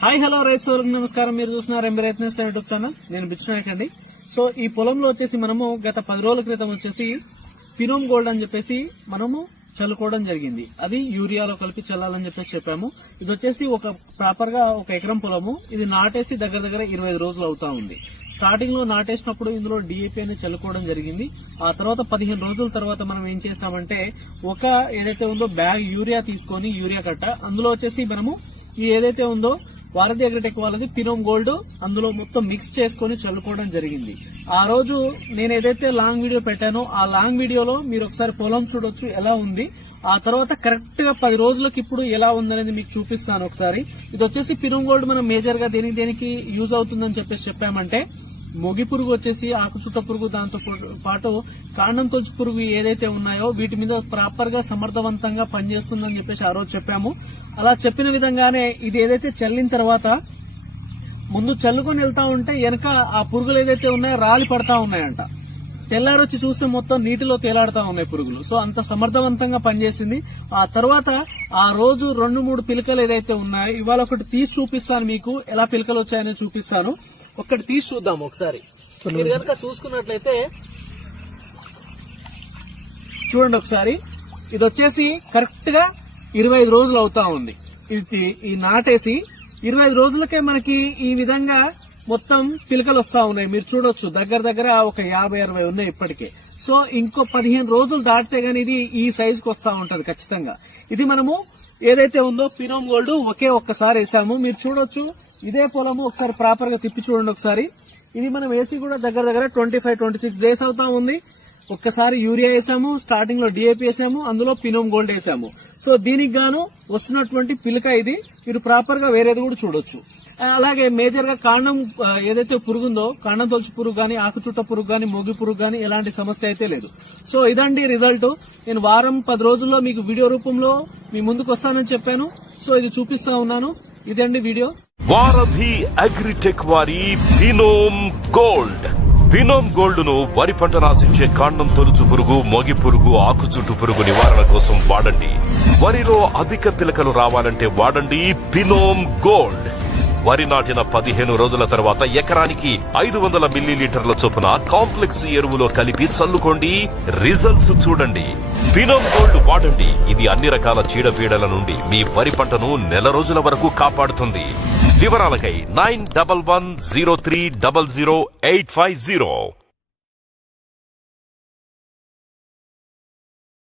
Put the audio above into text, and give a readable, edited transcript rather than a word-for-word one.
Hi hello రైతు నమస్కారం. మీరు చూస్తున్నారు ఎంబీ రైతు యూట్యూబ్ ఛానల్. నేను బిచ్చునాయక్ అండి. సో ఈ పొలంలో వచ్చేసి మనము గత 10 రోజుల క్రితం వచ్చేసి పినోమ్ గోల్డ్ అని చెప్పేసి మనము చల్లుకోవడం జరిగింది. అది యూరియాలో కలిపి చల్లాలని చెప్పేసి చెప్పాము. ఇది వచ్చేసి ఒక ప్రాపర్ గా 1 ఎకరం పొలము. ఇది నాటేసి దగ్గర 25 రోజులు అవుతా ఉంది. స్టార్టింగ్ లో నాటేసినప్పుడు ఇందులో డిఏపి అని చల్లుకోవడం జరిగింది. ఆ తర్వాత 15 రోజుల తర్వాత మనం ఏం చేసామంటే ఒక ఏదైతే ఉందో బ్యాగ్ యూరియా తీసుకొని యూరియా కట్ట అందులో వచ్చేసి మనము ఈ ఏదైతే ఉందో భారతీ అగ్రిటెక్ వాళ్ళది పినోమ్ గోల్డ్ అందులో మొత్తం మిక్స్ చేసుకుని చల్లుకోవడం జరిగింది. ఆ రోజు నేను ఏదైతే లాంగ్ వీడియో పెట్టానో ఆ లాంగ్ వీడియోలో మీరు ఒకసారి పొలం చూడొచ్చు ఎలా ఉంది. ఆ తర్వాత కరెక్ట్ గా 10 రోజులకి ఇప్పుడు ఎలా ఉందనేది మీకు చూపిస్తాను ఒకసారి. ఇది వచ్చేసి పినోమ్ గోల్డ్ మనం మేజర్ గా దేనికి యూజ్ అవుతుందని చెప్పేసి చెప్పామంటే మొగి పురుగు వచ్చేసి ఆకుచుట్ట పురుగు, దాంతో పాటు కాండం తొలుచు పురుగు ఏదైతే ఉన్నాయో వీటి మీద ప్రాపర్ గా సమర్థవంతంగా పనిచేస్తుందని చెప్పేసి ఆ రోజు చెప్పాము. అలా చెప్పిన విధంగానే ఇది ఏదైతే చల్లిన తర్వాత ముందు చల్లుకొని వెళ్తా ఉంటే వెనక ఆ పురుగులు ఏదైతే ఉన్నాయో రాలి పడతా ఉన్నాయంట. తెల్లారొచ్చి చూస్తే మొత్తం నీటిలో తేలాడుతా ఉన్నాయి పురుగులు. సో అంత సమర్థవంతంగా పనిచేసింది. ఆ తర్వాత ఆ రోజు 2-3 పిలకలు ఏదైతే ఉన్నాయో ఇవాళ ఒకటి తీసి చూపిస్తాను మీకు, ఎలా పిలకలు వచ్చాయని చూపిస్తాను. ఒక్కటి తీసి చూద్దాం ఒకసారి. మీరు కనుక చూసుకున్నట్లయితే చూడండి ఒకసారి. ఇది వచ్చేసి కరెక్ట్ గా 25 రోజులు అవుతా ఉంది. ఈ నాటేసి 25 రోజులకే మనకి ఈ విధంగా మొత్తం పిలకలు వస్తా ఉన్నాయి. మీరు చూడొచ్చు దగ్గర ఒక 50-60 ఉన్నాయి ఇప్పటికే. సో ఇంకో 15 రోజులు దాటితే గానీ ఇది ఈ సైజుకి వస్తా ఉంటది ఖచ్చితంగా. ఇది మనము ఏదైతే ఉందో పినోమ్ గోల్డ్ ఒక్కసారి వేసాము. మీరు చూడొచ్చు ఇదే పొలము. ఒకసారి ప్రాపర్ గా తిప్పి చూడండి ఒకసారి. ఇది మనం వేసి కూడా దగ్గర 25-26 డేస్ అవుతా ఉంది. ఒక్కసారి యూరియా వేసాము, స్టార్టింగ్ లో డిఏపి వేసాము, అందులో పినోమ్ గోల్డ్ వేసాము. సో దీనికి గాను వస్తున్నటువంటి పిలక ఇది. మీరు ప్రాపర్ గా వేరేది కూడా చూడొచ్చు. అలాగే మేజర్ గా కాండం ఏదైతే పురుగుందో కాండం తొలుచు పురుగు గానీ, ఆకుచుట్ట పురుగు గానీ, మొగి పురుగు గానీ ఎలాంటి సమస్య అయితే లేదు. సో ఇదండి రిజల్ట్. నేను వారం 10 రోజుల్లో మీకు వీడియో రూపంలో మీ ముందుకు వస్తానని చెప్పాను. సో ఇది చూపిస్తా ఉన్నాను. ఇదండి వీడియో. భారతీ అగ్రిటెక్ వారి పినోమ్ గోల్డ్. పినోమ్ గోల్డ్ ను వరి పంట నాశించే కాండం తొలుచు పురుగు, మొగి పురుగు, ఆకుచుట్టు పురుగు నివారణ కోసం వాడండి. వరిలో అధిక పిలకలు రావాలంటే వాడండి పినోమ్ గోల్డ్. వరి నాటిన 15 రోజుల తర్వాత ఎకరానికి 500 మిల్లీలీటర్ల చొప్పున కాంప్లెక్స్ ఎరువులో కలిపి చల్లుకోండి. రిజల్ట్స్ చూడండి. పినోమ్ గోల్డ్ వాడండి. ఇది అన్ని రకాల చీడపీడల నుండి మీ వరి పంటను నెల రోజుల వరకు కాపాడుతుంది. వివరాలకై 9110300850